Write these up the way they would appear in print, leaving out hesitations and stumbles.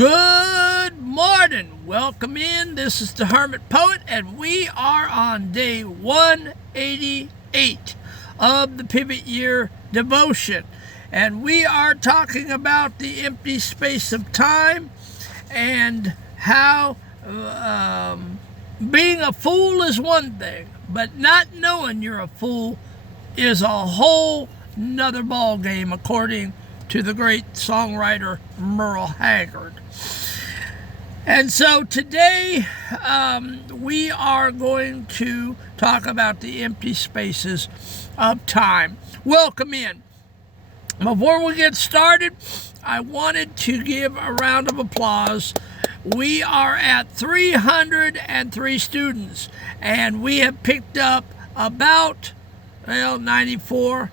Good morning. Welcome in. This is the Hermit Poet, and we are on day 188 of the Pivot Year Devotion. And we are talking about the empty space of time and how being a fool is one thing, but not knowing you're a fool is a whole nother ball game, according to the great songwriter Merle Haggard. And so today we are going to talk about the empty spaces of time. Welcome in. Before we get started, I wanted to give a round of applause. We are at 303 students, and we have picked up about 94.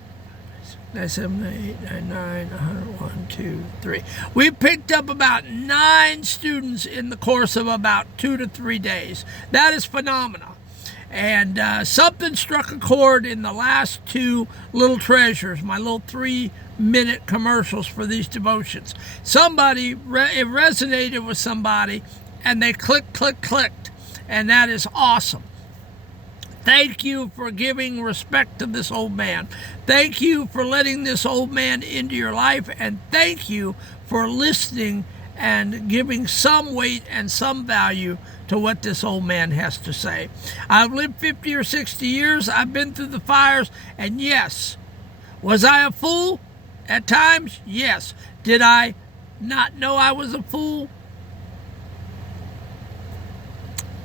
7, 8, 9, 9, 100, 1, 2, 3. We picked up about 9 students in the course of about 2 to 3 days. That is phenomenal. And something struck a chord in the last 2 little treasures, my little 3-minute commercials for these devotions. It resonated with somebody, and they clicked, and that is awesome. Thank you for giving respect to this old man. Thank you for letting this old man into your life, and thank you for listening and giving some weight and some value to what this old man has to say. I've lived 50 or 60 years. I've been through the fires, and yes, was I a fool? At times, yes. Did I not know I was a fool?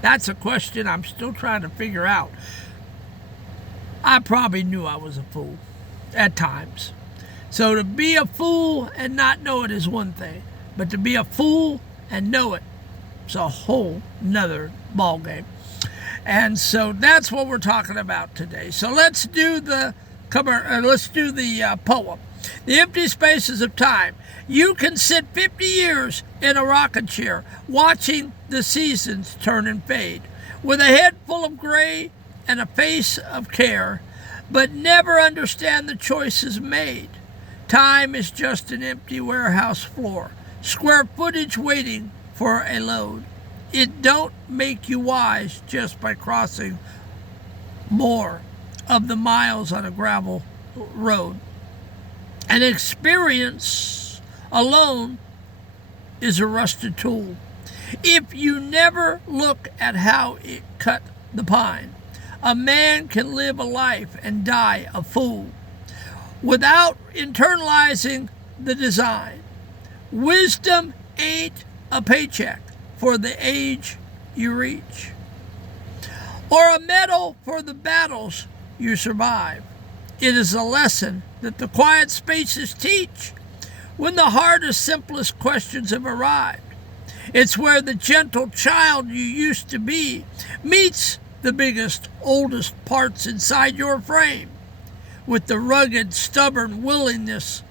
That's a question I'm still trying to figure out. I probably knew I was a fool at times. So to be a fool and not know it is one thing, but to be a fool and know it is a whole nother ballgame. And so that's what we're talking about today. So let's do the poem. The empty spaces of time. You can sit 50 years in a rocking chair watching the seasons turn and fade, with a head full of gray and a face of care, but never understand the choices made. Time is just an empty warehouse floor, square footage waiting for a load. It don't make you wise just by crossing more of the miles on a gravel road. An experience alone is a rusted tool. If you never look at how it cut the pine, a man can live a life and die a fool without internalizing the design. Wisdom ain't a paycheck for the age you reach, or a medal for the battles you survive. It is a lesson that the quiet spaces teach when the hardest, simplest questions have arrived. It's where the gentle child you used to be meets the biggest, oldest parts inside your frame, with the rugged, stubborn willingness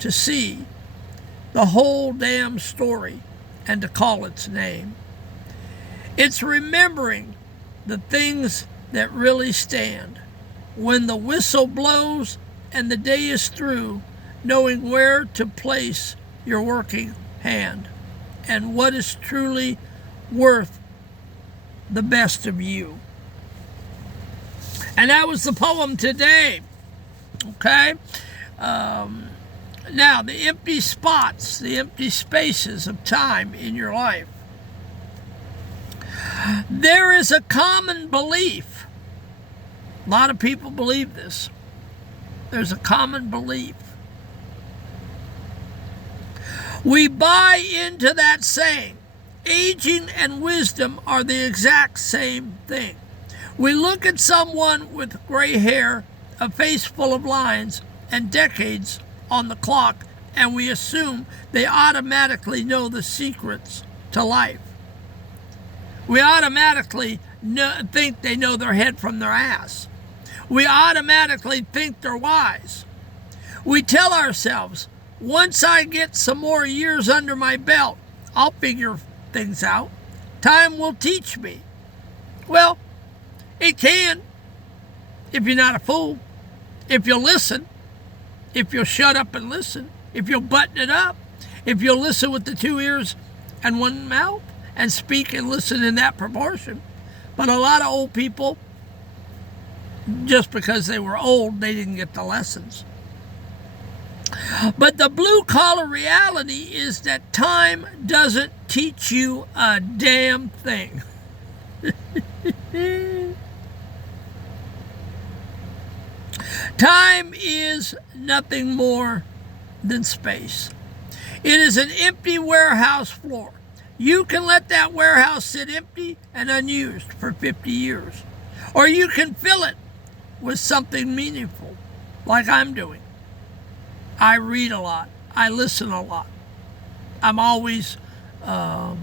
to see the whole damn story and to call its name. It's remembering the things that really stand. When the whistle blows and the day is through, knowing where to place your working hand and what is truly worth the best of you. And that was the poem today. Okay? Now, the empty spots, the empty spaces of time in your life. There is a common belief. A lot of people believe this. There's a common belief. We buy into that saying. Aging and wisdom are the exact same thing. We look at someone with gray hair, a face full of lines, and decades on the clock, and we assume they automatically know the secrets to life. We automatically think they know their head from their ass. We automatically think they're wise. We tell ourselves, once I get some more years under my belt, I'll figure things out. Time will teach me. Well, it can, if you're not a fool, if you listen, if you'll shut up and listen, if you'll button it up, if you'll listen with the 2 ears and one mouth and speak and listen in that proportion. But a lot of old people, just because they were old, they didn't get the lessons. But the blue-collar reality is that time doesn't teach you a damn thing. Time is nothing more than space. It is an empty warehouse floor. You can let that warehouse sit empty and unused for 50 years. Or you can fill it with something meaningful, like I'm doing. I read a lot. I listen a lot. I'm always got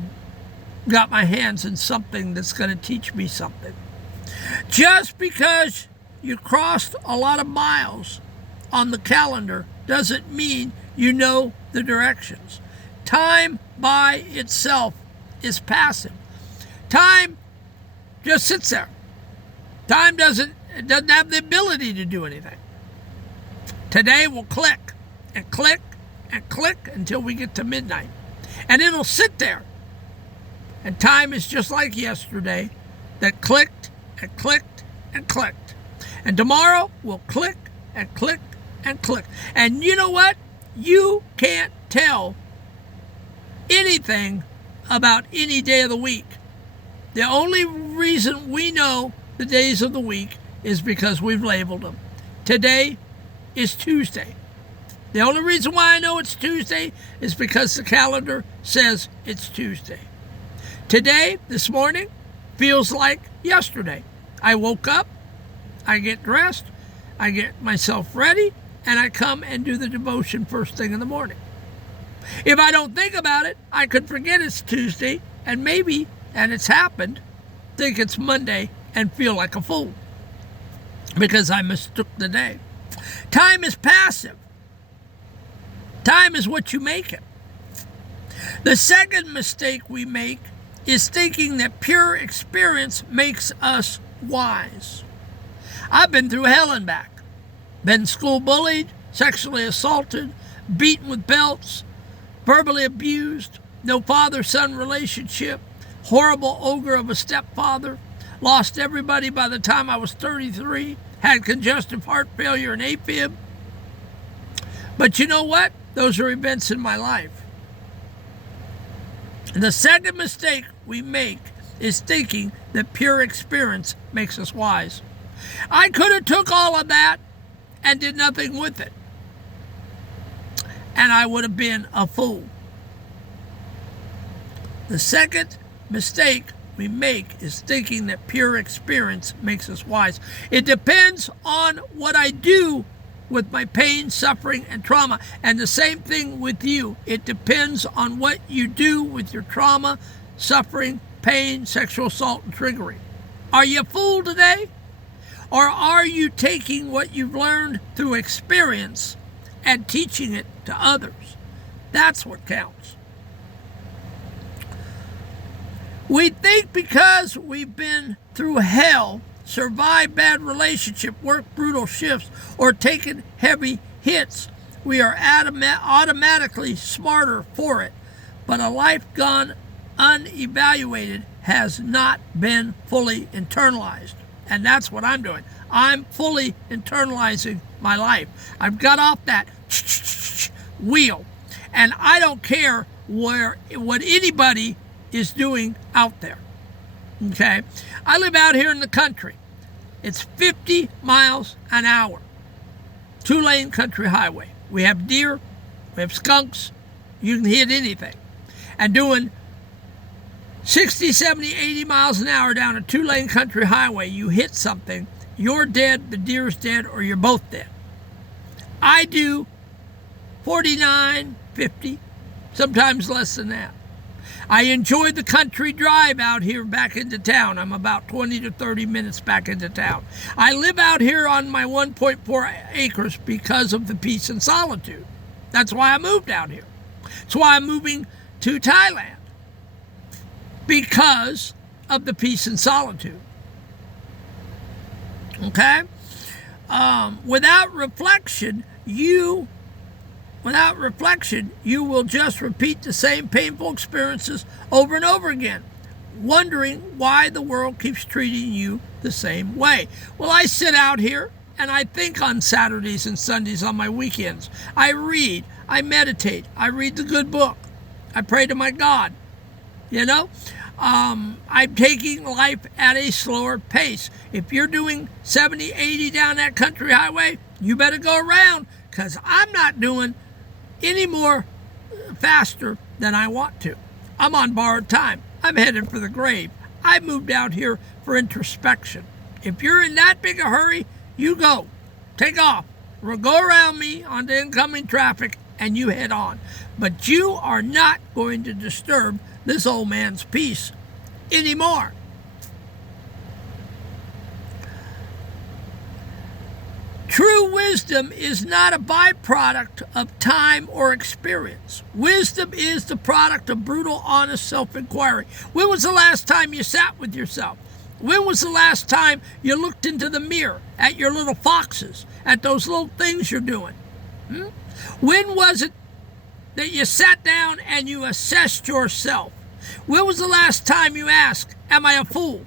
my hands in something that's going to teach me something. Just because you crossed a lot of miles on the calendar doesn't mean you know the directions. Time by itself is passive. Time just sits there. Time doesn't have the ability to do anything. Today will click and click and click until we get to midnight. And it'll sit there. And time is just like yesterday that clicked and clicked and clicked. And tomorrow will click and click and click. And you know what? You can't tell anything about any day of the week. The only reason we know the days of the week is because we've labeled them. Today is Tuesday. The only reason why I know it's Tuesday is because the calendar says it's Tuesday. Today, this morning, feels like yesterday. I woke up, I get dressed, I get myself ready, and I come and do the devotion first thing in the morning. If I don't think about it, I could forget it's Tuesday and maybe, and it's happened, think it's Monday and feel like a fool because I mistook the day. Time is passive. Time is what you make it. The second mistake we make is thinking that pure experience makes us wise. I've been through hell and back. Been school bullied, sexually assaulted, beaten with belts, verbally abused, no father-son relationship, horrible ogre of a stepfather, lost everybody by the time I was 33, had congestive heart failure and AFib. But you know what? Those are events in my life. The second mistake we make is thinking that pure experience makes us wise. I could have took all of that and did nothing with it. And I would have been a fool. The second mistake we make is thinking that pure experience makes us wise. It depends on what I do with my pain, suffering, and trauma. And the same thing with you. It depends on what you do with your trauma, suffering, pain, sexual assault, and triggering. Are you a fool today? Or are you taking what you've learned through experience and teaching it to others? That's what counts. We think because we've been through hell, survived bad relationship, worked brutal shifts, or taken heavy hits, we are automatically smarter for it. But a life gone unevaluated has not been fully internalized. And that's what I'm doing. I'm fully internalizing my life. I've got off that wheel. And I don't care what anybody is doing out there. Okay? I live out here in the country. It's 50 miles an hour. 2-lane country highway. We have deer. We have skunks. You can hit anything. And doing 60, 70, 80 miles an hour down a 2-lane country highway, you hit something, you're dead, the deer's dead, or you're both dead. I do 49, 50, sometimes less than that. I enjoy the country drive out here back into town. I'm about 20 to 30 minutes back into town. I live out here on my 1.4 acres because of the peace and solitude. That's why I moved out here. That's why I'm moving to Thailand. Because of the peace and solitude. Okay? Without reflection, you without reflection, you will just repeat the same painful experiences over and over again, wondering why the world keeps treating you the same way. Well, I sit out here and I think on Saturdays and Sundays on my weekends. I read, I meditate, I read the good book, I pray to my God. You know, I'm taking life at a slower pace. If you're doing 70, 80 down that country highway, you better go around, because I'm not doing any more faster than I want to. I'm on borrowed time. I'm headed for the grave. I moved out here for introspection. If you're in that big a hurry, you go. Take off. Or go around me onto incoming traffic and you head on. But you are not going to disturb this old man's peace anymore. True wisdom is not a byproduct of time or experience. Wisdom is the product of brutal, honest self-inquiry. When was the last time you sat with yourself? When was the last time you looked into the mirror at your little foxes, at those little things you're doing? When was it that you sat down and you assessed yourself? When was the last time you asked, am I a fool?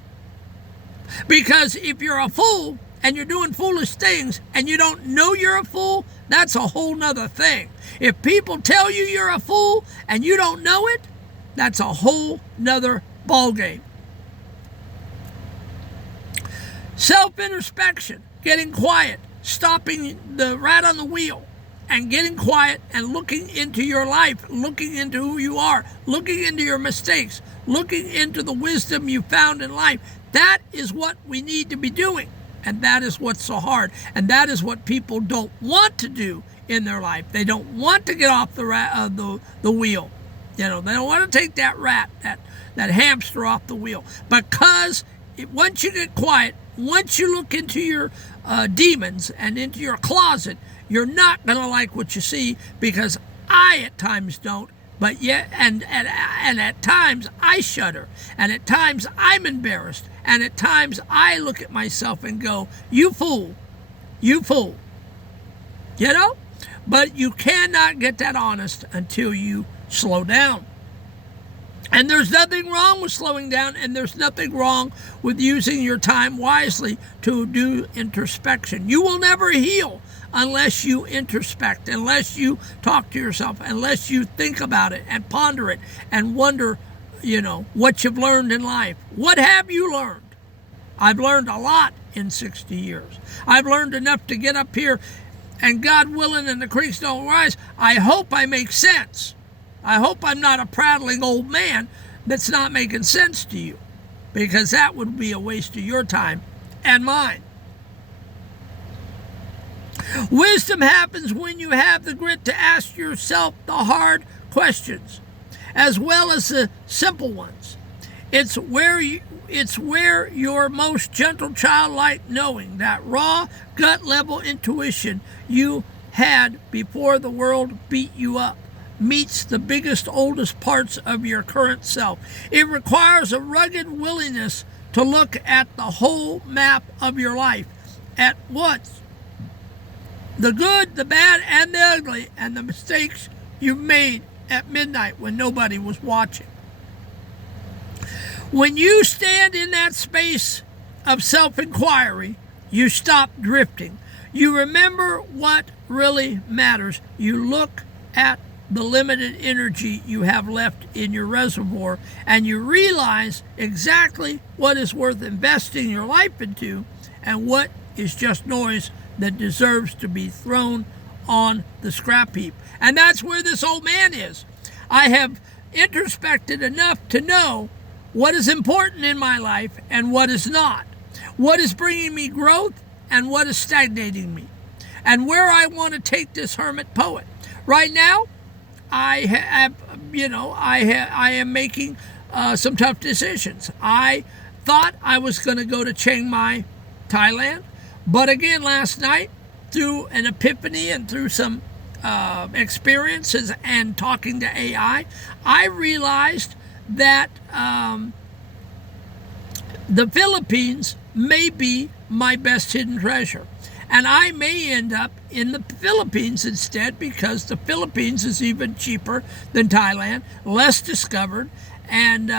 Because if you're a fool and you're doing foolish things and you don't know you're a fool, that's a whole nother thing. If people tell you you're a fool and you don't know it, that's a whole nother ballgame. Self-introspection, getting quiet, stopping the rat on the wheel, and getting quiet and looking into your life, looking into who you are, looking into your mistakes, looking into the wisdom you found in life. That is what we need to be doing. And that is what's so hard. And that is what people don't want to do in their life. They don't want to get off the wheel. You know, they don't want to take that rat, that hamster off the wheel. Because once you get quiet, once you look into your demons and into your closet, you're not going to like what you see, because I at times don't. But yet, and at times I shudder, and at times I'm embarrassed, and at times I look at myself and go, you fool, you fool. You know? But you cannot get that honest until you slow down. And there's nothing wrong with slowing down, and there's nothing wrong with using your time wisely to do introspection. You will never heal unless you introspect, unless you talk to yourself, unless you think about it and ponder it and wonder, you know, what you've learned in life. What have you learned? I've learned a lot in 60 years. I've learned enough to get up here, and God willing and the creeks don't rise, I hope I make sense. I hope I'm not a prattling old man that's not making sense to you, because that would be a waste of your time and mine. Wisdom happens when you have the grit to ask yourself the hard questions, as well as the simple ones. It's where your most gentle childlike knowing, that raw gut level intuition you had before the world beat you up, meets the biggest, oldest parts of your current self. It requires a rugged willingness to look at the whole map of your life at once. The good, the bad, and the ugly, and the mistakes you've made at midnight when nobody was watching. When you stand in that space of self-inquiry, you stop drifting. You remember what really matters. You look at the limited energy you have left in your reservoir, and you realize exactly what is worth investing your life into and what is just noise that deserves to be thrown on the scrap heap. And that's where this old man is. I have introspected enough to know what is important in my life and what is not, what is bringing me growth and what is stagnating me, and where I want to take this hermit poet. Right now, I am making some tough decisions. I thought I was going to go to Chiang Mai, Thailand, but again last night, through an epiphany and through some experiences and talking to AI, I realized that the Philippines may be my best hidden treasure. And I may end up in the Philippines instead, because the Philippines is even cheaper than Thailand, less discovered. And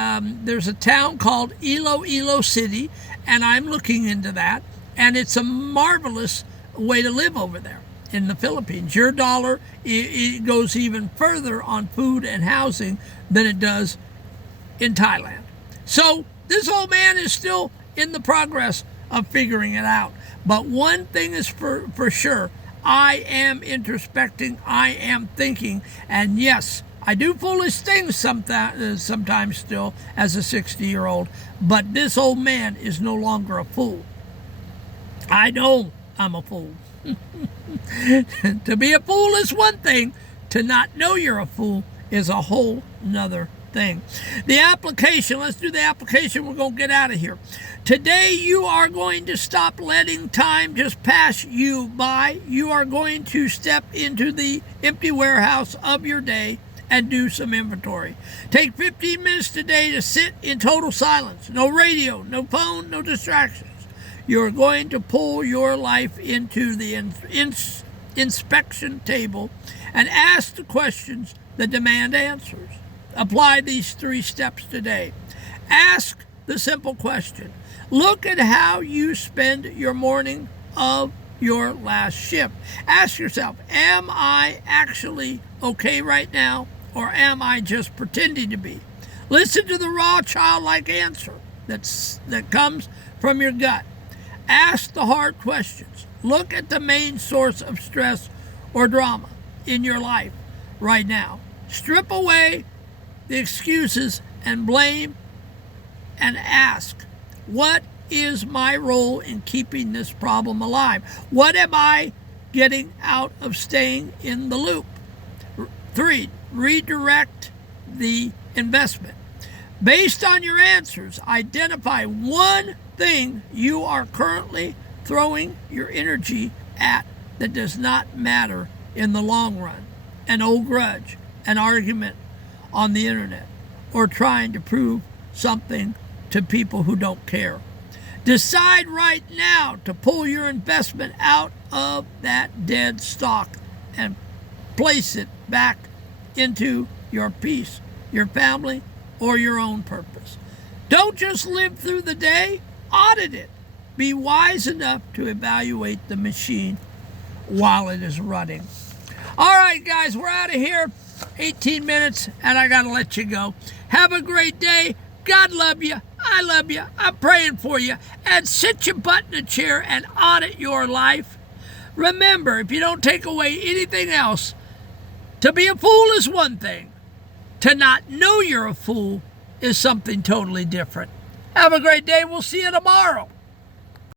there's a town called Iloilo City, and I'm looking into that. And it's a marvelous way to live over there in the Philippines. Your dollar, it goes even further on food and housing than it does in Thailand. So this old man is still in the progress of figuring it out. But one thing is for sure, I am introspecting, I am thinking, and yes, I do foolish things sometimes still as a 60-year-old, but this old man is no longer a fool. I know I'm a fool. To be a fool is one thing. To not know you're a fool is a whole nother thing. The application, let's do the application. We're going to get out of here. Today you are going to stop letting time just pass you by. You are going to step into the empty warehouse of your day and do some inventory. Take 15 minutes today to sit in total silence. No radio, no phone, no distractions. You're going to pull your life into the inspection table and ask the questions that demand answers. Apply these 3 steps today. Ask the simple question. Look at how you spend your morning of your last shift. Ask yourself, am I actually okay right now, or am I just pretending to be? Listen to the raw, childlike answer that comes from your gut. Ask the hard questions. Look at the main source of stress or drama in your life right now. Strip away the excuses and blame and ask, what is my role in keeping this problem alive? What am I getting out of staying in the loop? 3, redirect the investment. Based on your answers, identify one thing you are currently throwing your energy at that does not matter in the long run. An old grudge, an argument on the internet, or trying to prove something to people who don't care. Decide right now to pull your investment out of that dead stock and place it back into your peace, your family, or your own purpose. Don't just live through the day, audit it. Be wise enough to evaluate the machine while it is running. All right, guys, we're out of here. 18 minutes, and I got to let you go. Have a great day. God love you. I love you. I'm praying for you. And sit your butt in a chair and audit your life. Remember, if you don't take away anything else, to be a fool is one thing. To not know you're a fool is something totally different. Have a great day. We'll see you tomorrow.